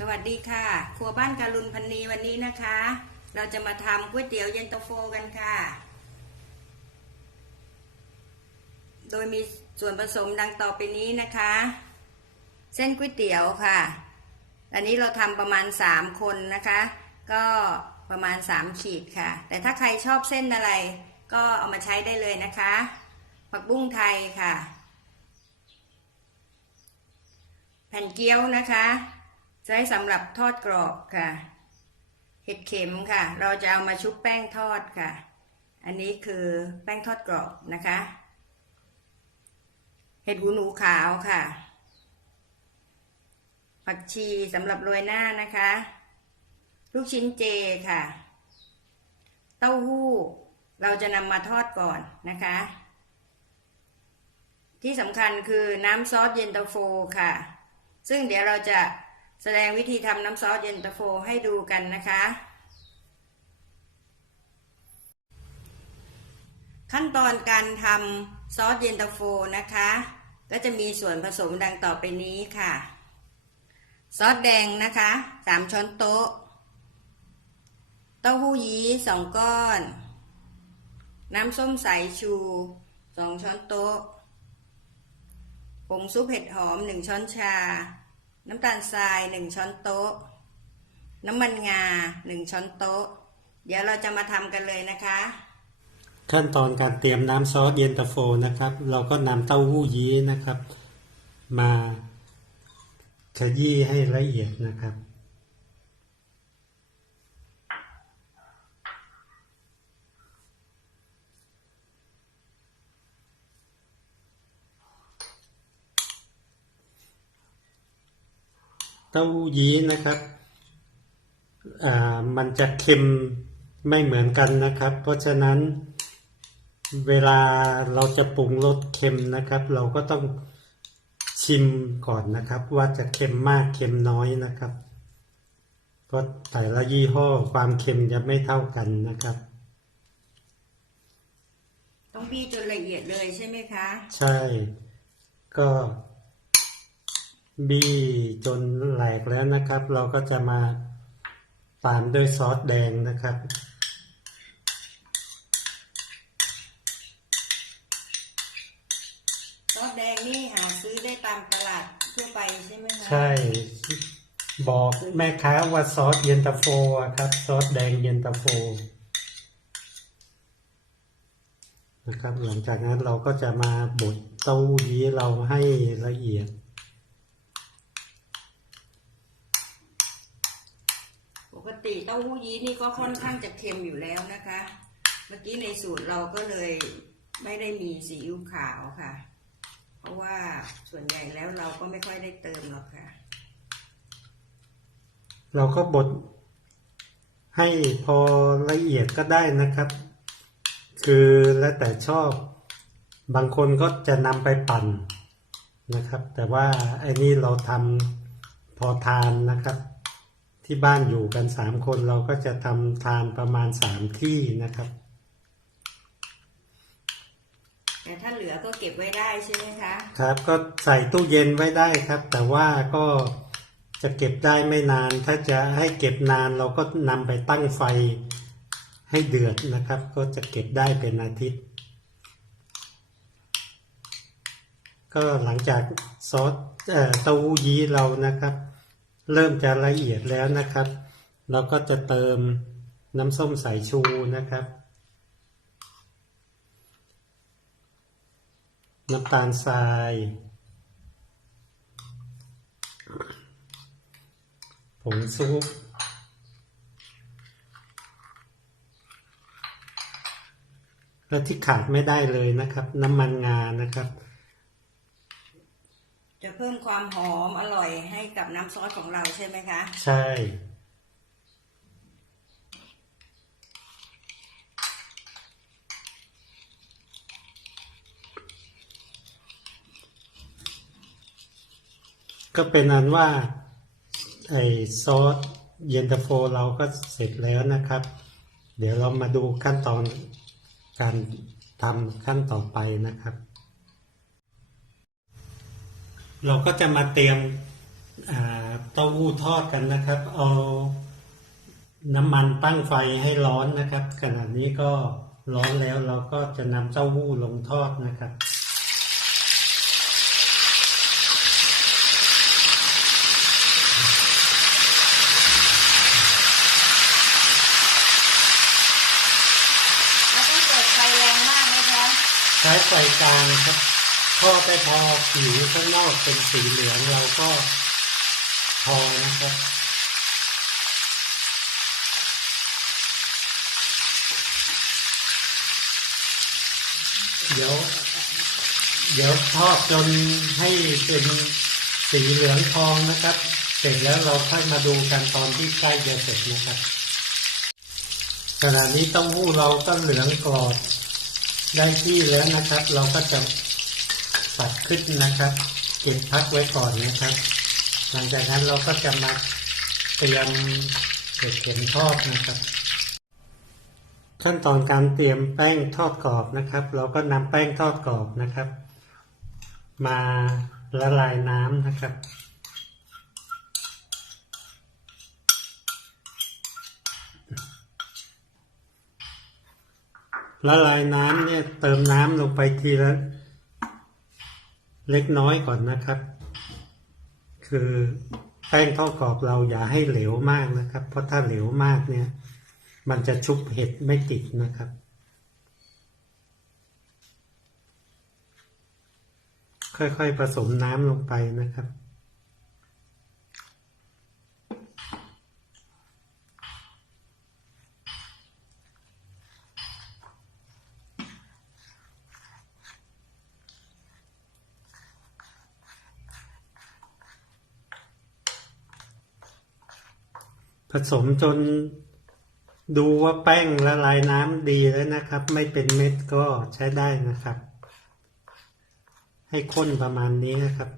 สวัสดีค่ะ ครัวบ้านการุณพันนีวันนี้นะคะ เราจะมาทำก๋วยเตี๋ยวเย็นตาโฟกันค่ะ โดยมีส่วนผสมดังต่อไปนี้นะคะ เส้นก๋วยเตี๋ยวค่ะ อันนี้เราทำประมาณ 3 คนนะคะ ก็ประมาณ 3 ขีดค่ะ แต่ถ้าใครชอบเส้นอะไร ก็เอามาใช้ได้เลยนะคะ ผักบุ้งไทยค่ะ แผ่นเกี๊ยวนะคะ ใช้สำหรับทอดกรอบค่ะ เห็ดเข็มค่ะ เราจะเอามาชุบแป้งทอดค่ะ อันนี้คือแป้งทอดกรอบนะคะ เห็ดหูหนูขาวค่ะ ผักชีสำหรับโรยหน้านะคะ ลูกชิ้นเจค่ะ เต้าหู้ เราจะนำมาทอดก่อนนะคะ ที่สำคัญคือน้ำซอสเย็นตาโฟค่ะ ซึ่งเดี๋ยวเราจะ แสดงวิธีทำน้ำซอสเย็นตาโฟให้ดูกันนะคะ ขั้นตอนการทำซอสเย็นตาโฟนะคะ ก็จะมีส่วนผสมดังต่อไปนี้ค่ะ ซอสแดงนะคะสามช้อนโต๊ะ เต้าหู้ยี้สองก้อน น้ำส้มสายชูสองช้อนโต๊ะ ผงซุปเห็ดหอมหนึ่งช้อนชา น้ำตาลทรายหนึ่งช้อนโต๊ะ น้ำมันงาหนึ่งช้อนโต๊ะ เดี๋ยวเราจะมาทำกันเลยนะคะ ขั้นตอนการเตรียมน้ำซอสเย็นตาโฟนะครับ เราก็นำเต้าหู้ยี้นะครับ มาขยี้ให้ละเอียดนะครับ เต้าหู้ยี้นะครับอ่ามันจะเค็มไม่เหมือนกันนะครับ เพราะฉะนั้นเวลาเราจะปรุงรสเค็มนะครับ เราก็ต้องชิมก่อนนะครับ ว่าจะเค็มมากเค็มน้อยนะครับเพราะแต่ละยี่ห้อความเค็มจะไม่เท่ากันนะครับ ต้องบี้จนละเอียดเลยใช่ไหมคะ ใช่ ก็ บี้จนแหลกแล้วนะครับ เราก็จะมาตามด้วยซอสแดงนะครับ ซอสแดงนี่หาซื้อได้ตามตลาดทั่วไปใช่ไหมคะใช่ บอกแม่ค้าว่าซอสเย็นตาโฟอะครับ ซอสแดงเย็นตาโฟนะครับ หลังจากนั้นเราก็จะมาบดเต้าหู้ยี้เราให้ละเอียด ป กติเต้าหู้ยี้นี่ก็ค่อนข้างจะเค็มอยู่แล้วนะคะ เมื่อกี้ในสูตรเราก็เลยไม่ได้มีซีอิ๊วขาวค่ะ เพราะว่าส่วนใหญ่แล้วเราก็ไม่ค่อยได้เติมหรอกค่ะ เราก็บดให้พอละเอียดก็ได้นะครับ คือแล้วแต่ชอบ บางคนก็จะนำไปปั่นนะครับ แต่ว่าไอ้นี่เราทำพอทานนะครับ ที่บ้านอยู่กันสามคนเราก็จะทำทานประมาณสามที่นะครับแต่ถ้าเหลือก็เก็บไว้ได้ใช่ไหมคะ ครับ ก็ใส่ตู้เย็นไว้ได้ครับ แต่ว่าก็จะเก็บได้ไม่นาน ถ้าจะให้เก็บนานเราก็นำไปตั้งไฟให้เดือดนะครับ ก็จะเก็บได้เป็นอาทิตย์ ก็หลังจากซอสเอ่อเต้าหู้ยี้เรานะครับ เริ่มจะละเอียดแล้วนะครับ เราก็จะเติมน้ำส้มสายชูนะครับ น้ำตาลทราย ผงซุปและที่ขาดไม่ได้เลยนะครับ น้ำมันงานะครับ จะเพิ่มความหอมอร่อย กับน้ำซอสของเราใช่ไหมคะ ใช่ ก็เป็นนั้นว่า ไอซอสเย็นตาโฟเราก็เสร็จแล้วนะครับ เดี๋ยวเรามาดูขั้นตอนการทำขั้นต่อไปนะครับ เราก็จะมาเตรียม เต้าหู้ทอดกันนะครับ เอาน้ำมันตั้งไฟให้ร้อนนะครับ ขณะนี้ก็ร้อนแล้วเราก็จะนำเต้าหู้ลงทอดนะครับแล้วต้องเปิดไฟแรงมากไหมคะใช้ไฟกลางครับทอดไปพอผิวข้างนอกเป็นสีเหลืองเราก็ พอนะครับ เดี๋ยว เดี๋ยวทอดจนให้เป็นสีเหลืองทองนะครับ เสร็จแล้วเราค่อยมาดูกันตอนที่ใกล้จะเสร็จนะครับขณะนี้เต้าหู้เราก็เหลืองกรอบได้ที่แล้วนะครับ เราก็จะปัดขึ้นนะครับ เก็บพักไว้ก่อนนะครับ ลังจากนั้นเราก็จะมาเตรียมเห็ดเข็มทอดนะครับ ขั้นตอนการเตรียมแป้งทอดกรอบนะครับ เราก็นำแป้งทอดกรอบนะครับ มาละลายน้ำนะครับละลายน้ำเนี่ยเติมน้ำลงไปทีละเล็กน้อยก่อนนะครับ คือแป้งทอดกรอบเราอย่าให้เหลวมากนะครับ เพราะถ้าเหลวมากเนี่ย มันจะชุบเห็ดไม่ติดนะครับ ค่อยๆผสมน้ำลงไปนะครับ สมจนดูว่าแป้งละลายน้ำดีแล้วนะครับ ไม่เป็นเม็ดก็ใช้ได้นะครับ ให้ข้นประมาณนี้นะครับ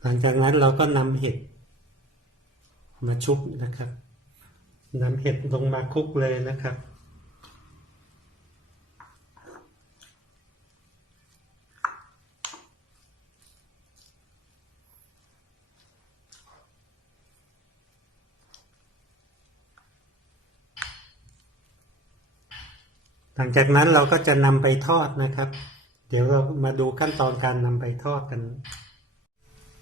หลังจากนั้นเราก็นำเห็ดมาชุบนะครับนำเห็ดลงมาคลุกเลยนะครับ หลังจากนั้นเราก็จะนำไปทอดนะครับ เดี๋ยวเรามาดูขั้นตอนการนำไปทอดกัน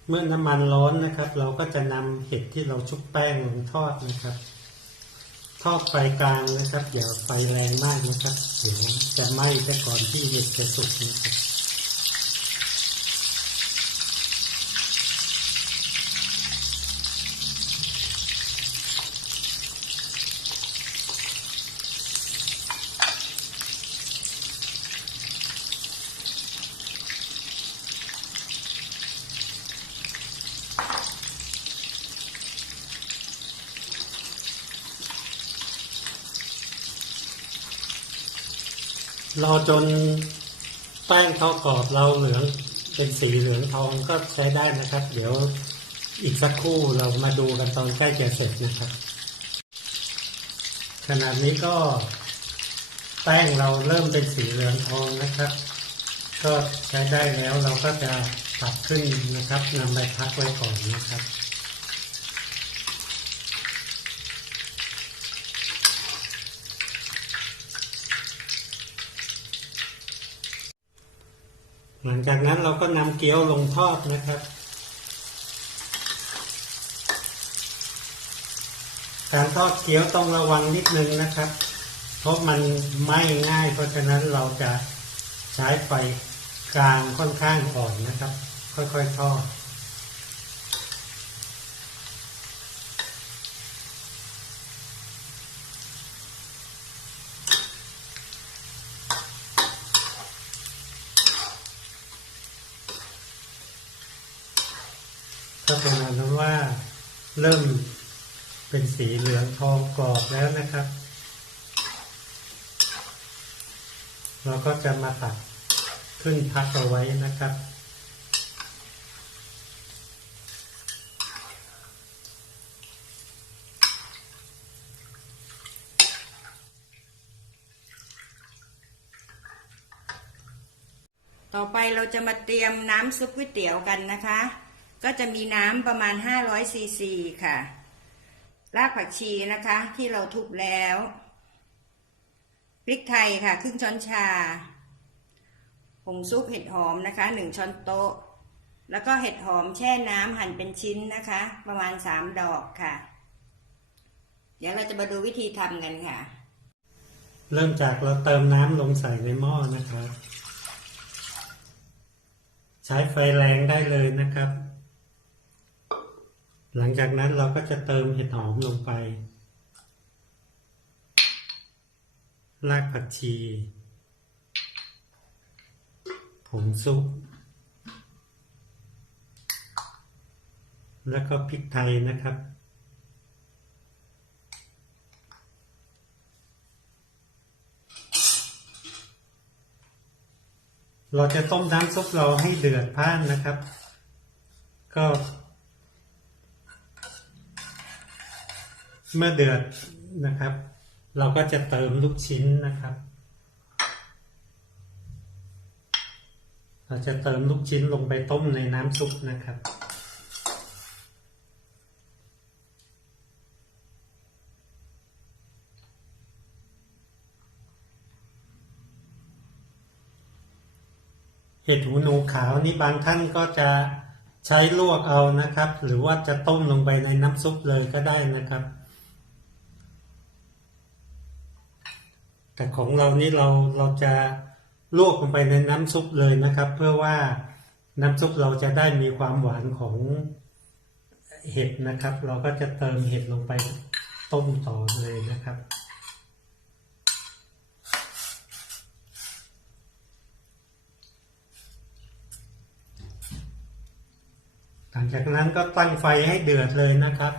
เมื่อน้ำมันร้อนนะครับ เราก็จะนำเห็ดที่เราชุบแป้งลงทอดนะครับ ทอดไฟกลางนะครับอย่าไฟแรงมากนะครับเดี๋ยวจะไหม้ซะก่อนที่เห็ดจะสุกนะครับ รอจนแป้งทอดกรอบเราเหลืองเป็นสีเหลืองทองก็ใช้ได้นะครับ เดี๋ยวอีกสักครู่เรามาดูกันตอนใกล้จะเสร็จนะครับขณะนี้ก็แป้งเราเริ่มเป็นสีเหลืองทองนะครับ ก็ใช้ได้แล้วเราก็จะตักขึ้นนะครับนำไปพักไว้ก่อนนะครับ หลังจากนั้นเราก็นำเกี๊ยวลงทอดนะครับ การทอดเกี๊ยวต้องระวังนิดนึงนะครับ เพราะมันไหม้ง่าย เพราะฉะนั้นเราจะใช้ไฟกลางค่อนข้างอ่อนนะครับ ค่อยๆทอด ก็ประมาณนั้นว่าเริ่มเป็นสีเหลืองทองกรอบแล้วนะครับ เราก็จะมาตัดขึ้นพักเอาไว้นะครับต่อไปเราจะมาเตรียมน้ำซุปก๋วยเตี๋ยวกันนะคะ ก็จะมีน้ำประมาณ 500ซีซีค่ะ รากผักชีนะคะที่เราทุบแล้ว พริกไทยค่ะครึ่งช้อนชา ผงซุปเห็ดหอมนะคะหนึ่งช้อนโต๊ะ แล้วก็เห็ดหอมแช่น้ำหั่นเป็นชิ้นนะคะ ประมาณสามดอกค่ะ เดี๋ยวเราจะมาดูวิธีทำกันค่ะ เริ่มจากเราเติมน้ำลงใส่ในหม้อนะครับ ใช้ไฟแรงได้เลยนะครับ หลังจากนั้นเราก็จะเติมเห็ดหอมลงไป รากผักชี ผงซุป แล้วก็พริกไทยนะครับเราจะต้มน้ำซุปเราให้เดือดพ่านนะครับ ก็ เมื่อเดือดนะครับ เราก็จะเติมลูกชิ้นนะครับ เราจะเติมลูกชิ้นลงไปต้มในน้ำซุปนะครับเห็ดหูหนูขาวนี่บางท่านก็จะใช้ลวกเอานะครับ หรือว่าจะต้มลงไปในน้ำซุปเลยก็ได้นะครับ แต่ของเรานี่เราเราจะลวกลงไปในน้ำซุปเลยนะครับ เพื่อว่าน้ำซุปเราจะได้มีความหวานของเห็ดนะครับ เราก็จะเติมเห็ดลงไปต้มต่อเลยนะครับ หลังจากนั้นก็ตั้งไฟให้เดือดเลยนะครับ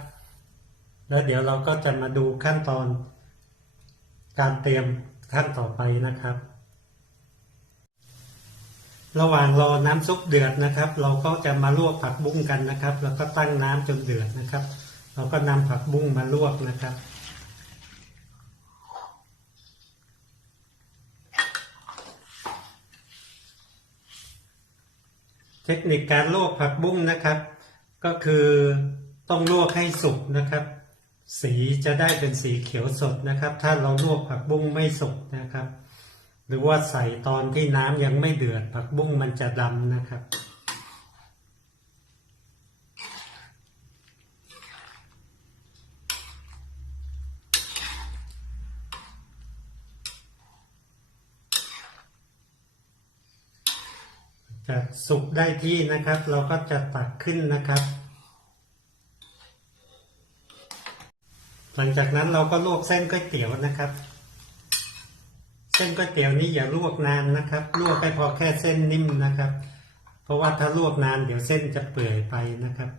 แล้วเดี๋ยวเราก็จะมาดูขั้นตอน การเตรียมขั้นต่อไปนะครับ ระหว่างรอน้ำซุปเดือดนะครับ เราก็จะมาลวกผักบุ้งกันนะครับ แล้วก็ตั้งน้ำจนเดือดนะครับ เราก็นำผักบุ้งมาลวกนะครับเทคนิคการลวกผักบุ้งนะครับ ก็คือต้องลวกให้สุกนะครับ สีจะได้เป็นสีเขียวสดนะครับ ถ้าเราลวกผักบุ้งไม่สุกนะครับ หรือว่าใส่ตอนที่น้ำยังไม่เดือด ผักบุ้งมันจะดำนะครับ จะสุกได้ที่นะครับ เราก็จะตักขึ้นนะครับ หลังจากนั้นเราก็ลวกเส้นก๋วยเตี๋ยวนะครับ เส้นก๋วยเตี๋ยวนี้อย่าลวกนานนะครับ ลวกไปพอแค่เส้นนิ่มนะครับ เพราะว่าถ้าลวกนานเดี๋ยวเส้นจะเปื่อยไปนะครับ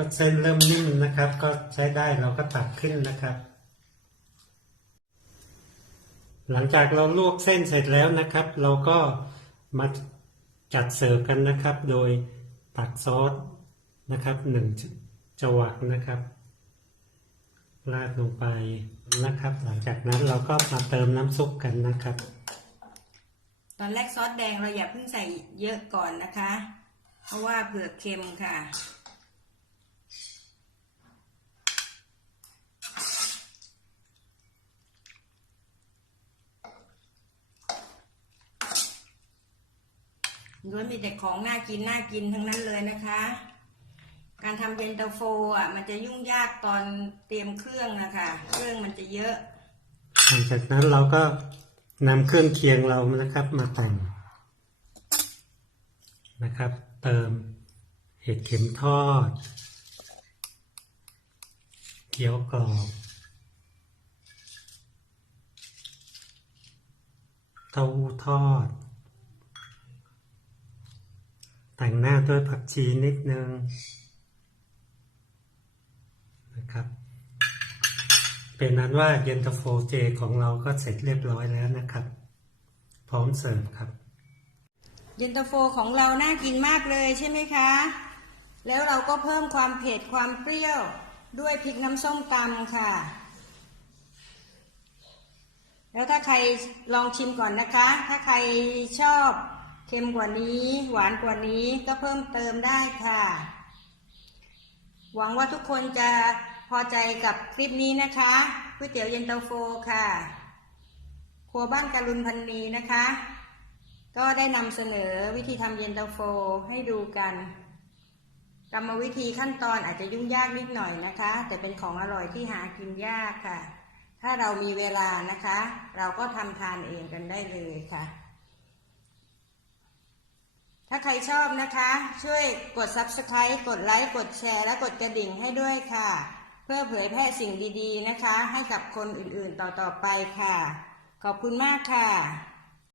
ก็เส้นเริ่มนิ่มนะครับ ก็ใช้ได้เราก็ตักขึ้นนะครับ หลังจากเราลวกเส้นเสร็จแล้วนะครับ เราก็มาจัดเสิร์ฟกันนะครับ โดยตักซอสนะครับหนึ่งจวักนะครับราดลงไปนะครับ หลังจากนั้นเราก็มาเติมน้ำซุปกันนะครับ ตอนแรกซอสแดงเราอย่าเพิ่งใส่เยอะก่อนนะคะ เพราะว่าเผือกเค็มค่ะ ล้วนมีแต่ของน่ากินน่ากินทั้งนั้นเลยนะคะ การทำเย็นตาโฟอะมันจะยุ่งยากตอนเตรียมเครื่องนะคะเครื่องมันจะเยอะ หลังจากนั้นเราก็นำเครื่องเคียงเรานะครับมาแต่งนะครับ เติมเห็ดเข็มทอด เกี๊ยวกรอบเต้าหู้ทอด แต่งหน้าด้วยผักชีนิดนึงนะครับ เป็นนั้นว่าเย็นตาโฟเจของเราก็เสร็จเรียบร้อยแล้วนะครับ พร้อมเสิร์ฟครับ เย็นตาโฟของเราน่ากินมากเลยใช่ไหมคะ แล้วเราก็เพิ่มความเผ็ดความเปรี้ยวด้วยพริกน้ำส้มตำค่ะ แล้วถ้าใครลองชิมก่อนนะคะ ถ้าใครชอบ เค็มกว่านี้ หวานกว่านี้ก็เพิ่มเติมได้ค่ะ หวังว่าทุกคนจะพอใจกับคลิปนี้นะคะก๋วยเตี๋ยวเย็นตาโฟค่ะ ครัวบ้านการุณพันนีนะคะ ก็ได้นำเสนอวิธีทำเย็นตาโฟให้ดูกันกรรมวิธีขั้นตอนอาจจะยุ่งยากนิดหน่อยนะคะ แต่เป็นของอร่อยที่หากินยากค่ะ ถ้าเรามีเวลานะคะ เราก็ทำทานเองกันได้เลยค่ะ ถ้าใครชอบนะคะ ช่วยกด subscribe กดไลค์กดแชร์ และกดกระดิ่งให้ด้วยค่ะ เพื่อเผยแพร่สิ่งดีๆนะคะ ให้กับคนอื่นๆต่อๆไปค่ะ ขอบคุณมากค่ะ